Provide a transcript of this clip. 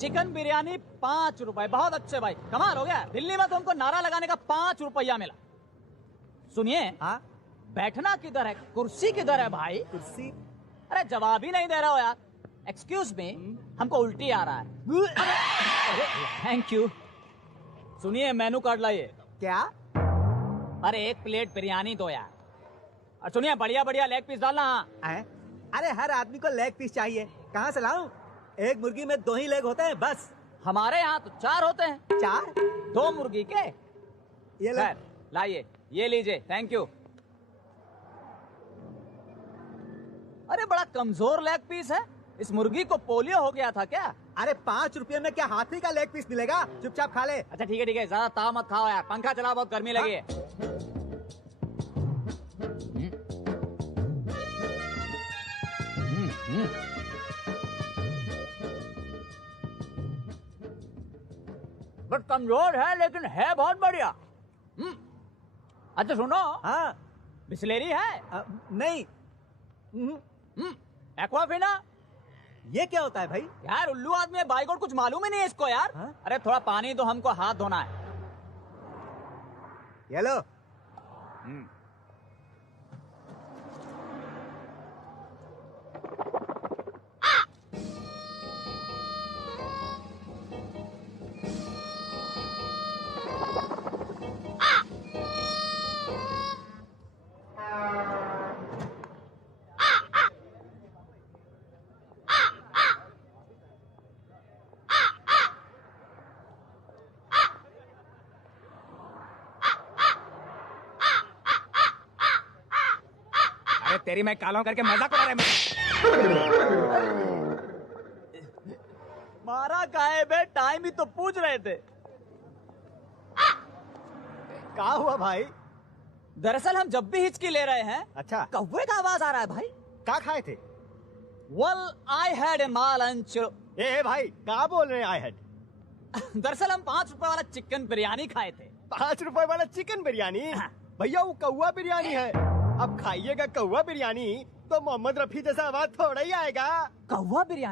Chicken biryani 5 रुपए। बहुत अच्छे भाई, कमाल हो गया। दिल्ली में तो हमको नारा लगाने का 5 रुपया मिला। सुनिए, हाँ, बैठना किधर है, कुर्सी किधर है भाई? कुर्सी। अरे जवाब ही नहीं दे रहे हो यार। एक्सक्यूज मी, हमको उल्टी आ रहा है। Thank you. सुनिए, मेनू कार्ड लाइए। क्या? अरे 1 प्लेट बिरयानी दो यार। और सुनिए, बढ़िया बढ़िया लेग पीस डालना। है? अरे हर आदमी को लेग पीस चाहिए, कहाँ से लाऊं? एक मुर्गी में 2 ही लेग होते हैं बस। हमारे यहाँ तो 4 होते हैं। 4? 2 मुर्गी के। ये ले। लाइए, ये लीजिए। Thank you. अरे बड़ा कमजोर लेग पीस है। इस मुर्गी को पोलियो हो गया था क्या? अरे 5 रुपए में क्या हाथी का लेग पीस मिलेगा? चुपचाप खा ले। अच्छा ठीक है, ज्यादा ताव मत खाओ यार। पंखा चलाओ, बहुत गर्मी लगी है। बट कमजोर है लेकिन है बहुत बढ़िया। अच्छा सुनो, हाँ। बिस्लेरी है? नहीं। एक्वाफिना? ये क्या होता है भाई? यार उल्लू आदमी है, बाइक और कुछ मालूम ही नहीं है इसको यार। हाँ? अरे थोड़ा पानी तो, हमको हाथ धोना है। ये लो। अरे तेरी मैं कालों करके मजाक उड़ा रहे मारा काहे बे? टाइम ही तो पूछ रहे थे। क्या हुआ भाई? दरअसल हम जब भी हिचकी ले रहे हैं, अच्छा, कौवे का आवाज आ रहा है भाई। क्या खाए थे? Well, I had a lunch. ए भाई, क्या बोल रहे हैं आई हैड? दरअसल हम 5 रुपए वाला चिकन बिरयानी खाए थे। 5 रुपए वाला चिकन बिरयानी? हाँ। भैया वो कौवा बिरयानी है। अब खाइएगा कौवा बिरयानी तो मोहम्मद रफी जैसा आवाज थोड़ा ही आएगा। कौवा बिरयानी?